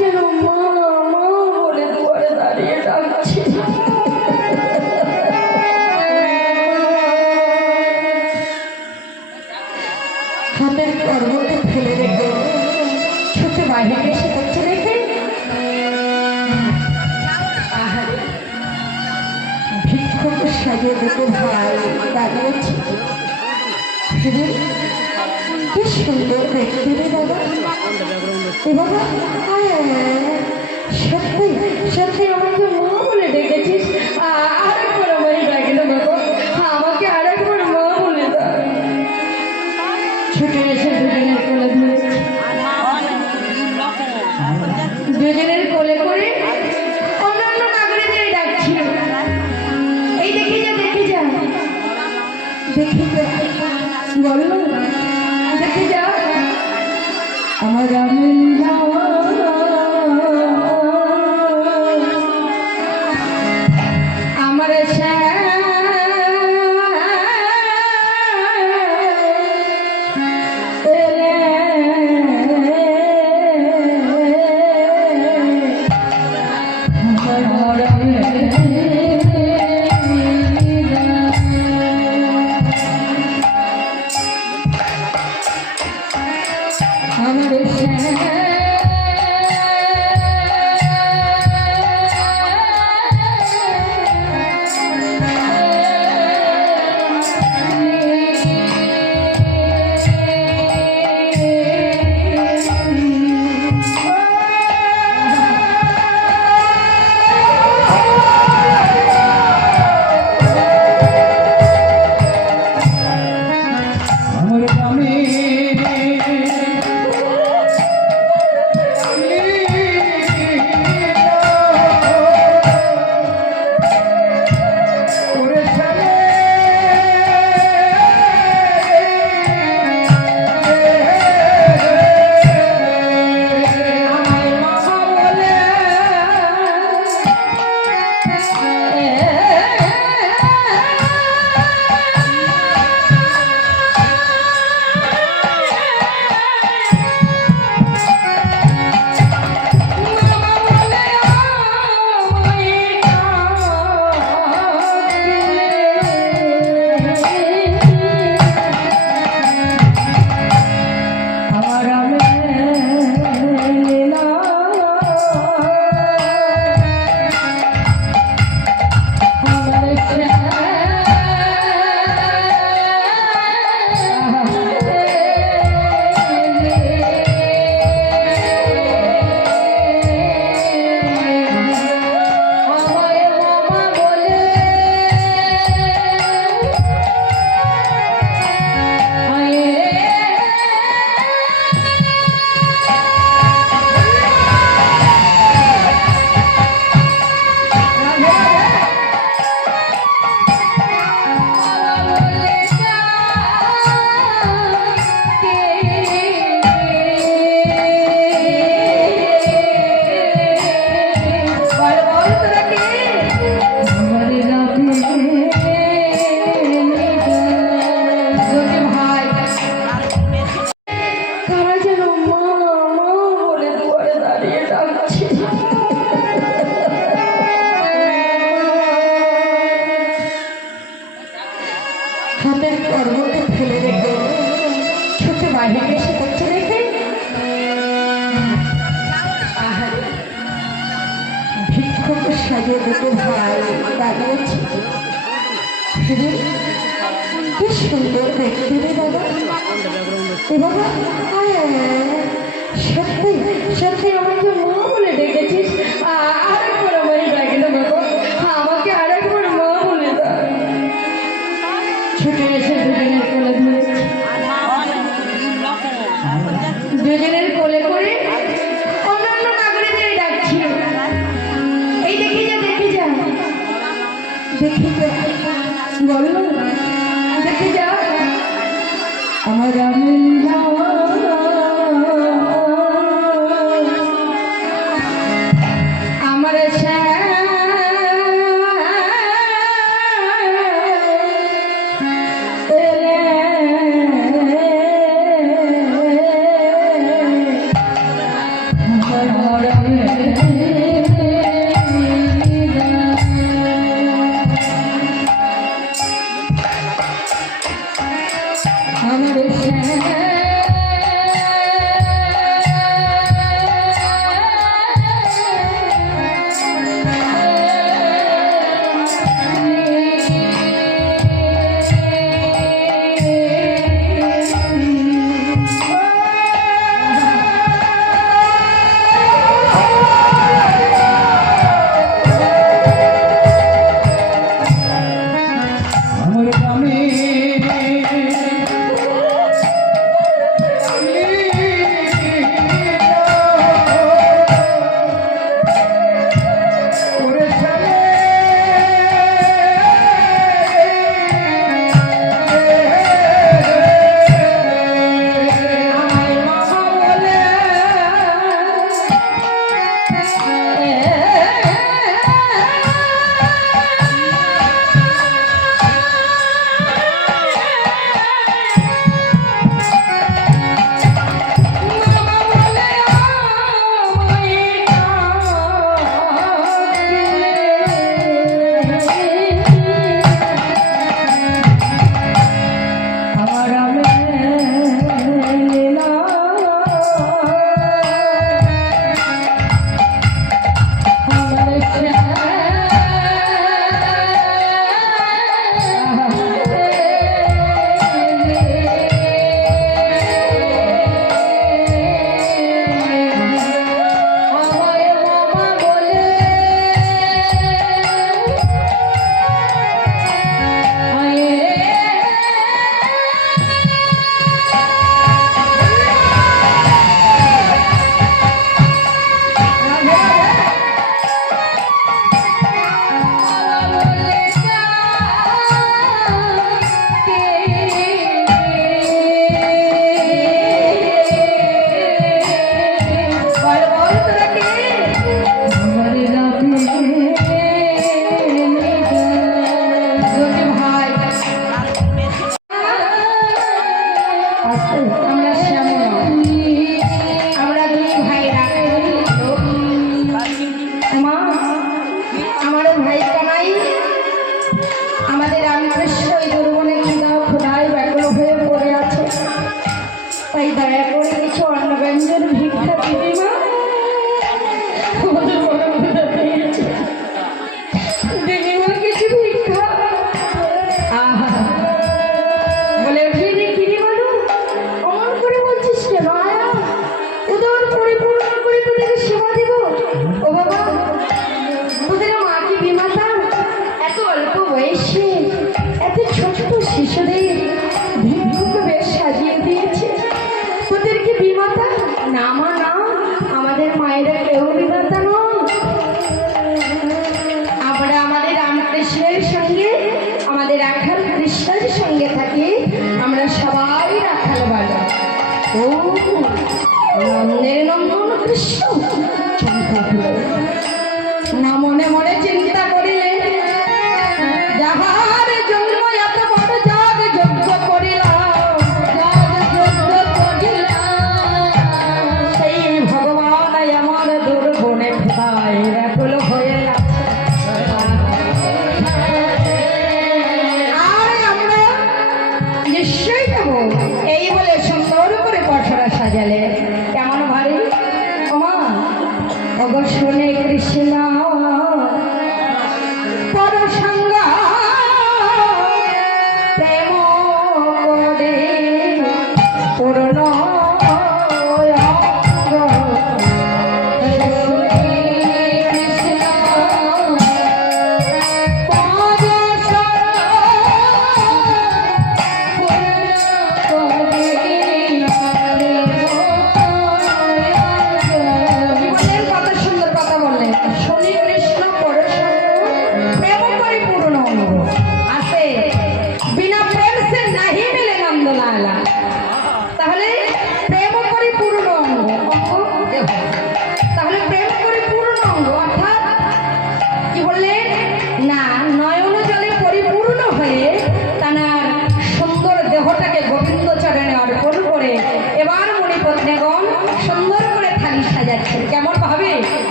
যেন মা মা বলে দুয়ারে দাঁড়িয়ে ডাকছে। হাতের পর্বতে ফেলে রেখে ছুটে বাইরে এসে করতে রেখে ভিক্ষুক সাজিয়ে দুটো ভাই দাঁড়িয়েছে। কি সুন্দর দেখতে রে বাবা। এ বাবা সত্যি সত্যি আমাকে মা বলে ডেকেছিস। আরেকবার আমায় ডাকে না বাবা, আমাকে আরেকবার মা বলে দাও। ছুটে এসে দুজনের কোলে ধরেছি, দুজনের কোলে করে অন্যান্য নাগরিকদের ডাকছিল। এই দেখে যা দেখে যা দেখে যা বললো দেখে যা আমার আমার হাতের পর্বতে ফেলে রেখে ছুটে বাইরে এসে করতে রেখে ভিক্ষুক সাজিয়ে দুটো ভাই দাঁড়িয়েছে। কি সুন্দর দেখতে রে বাবা। এ বাবা সত্যি সত্যি আমাকে মা বলে ডেকেছিস। আরেকবার আমায় ডাকে না বাবা, আমাকে আরেকবার মা বলে দাও। ছুটে এসে দুজনের কোলে ধরেছি, দুজনের কোলে করে অন্যান্য নাগরিকদের ডাকছিল। এই দেখে যা দেখে যা দেখে যা বললো দেখে যা আমার না মনে মনে চিন্তা করিলে যাহার জন্ম এত বড় যাগ যজ্ঞ করিলাম সেই ভগবান আমার দুর্গুণে খায় ব্যাকুল হয়ে আর আমরা নিশ্চয়ই যাব এই বলে সুন্দর করে পটরা সাজালে কেমন ভারী অবশ্য শুনে কৃষ্ণ পরসঙ্গ প্রেম করে পূর্ণ শুনি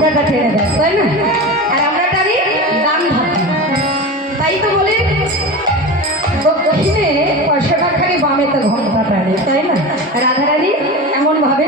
ঘন্টাটা টেনে দেয়, তাই না? আর আমরা টানি ডান হাতে। তাই তো বলে দক্ষিণে পয়সাটা খালি, বামে তো ঘন্টা টানি, তাই না? রাধারানী এমন ভাবে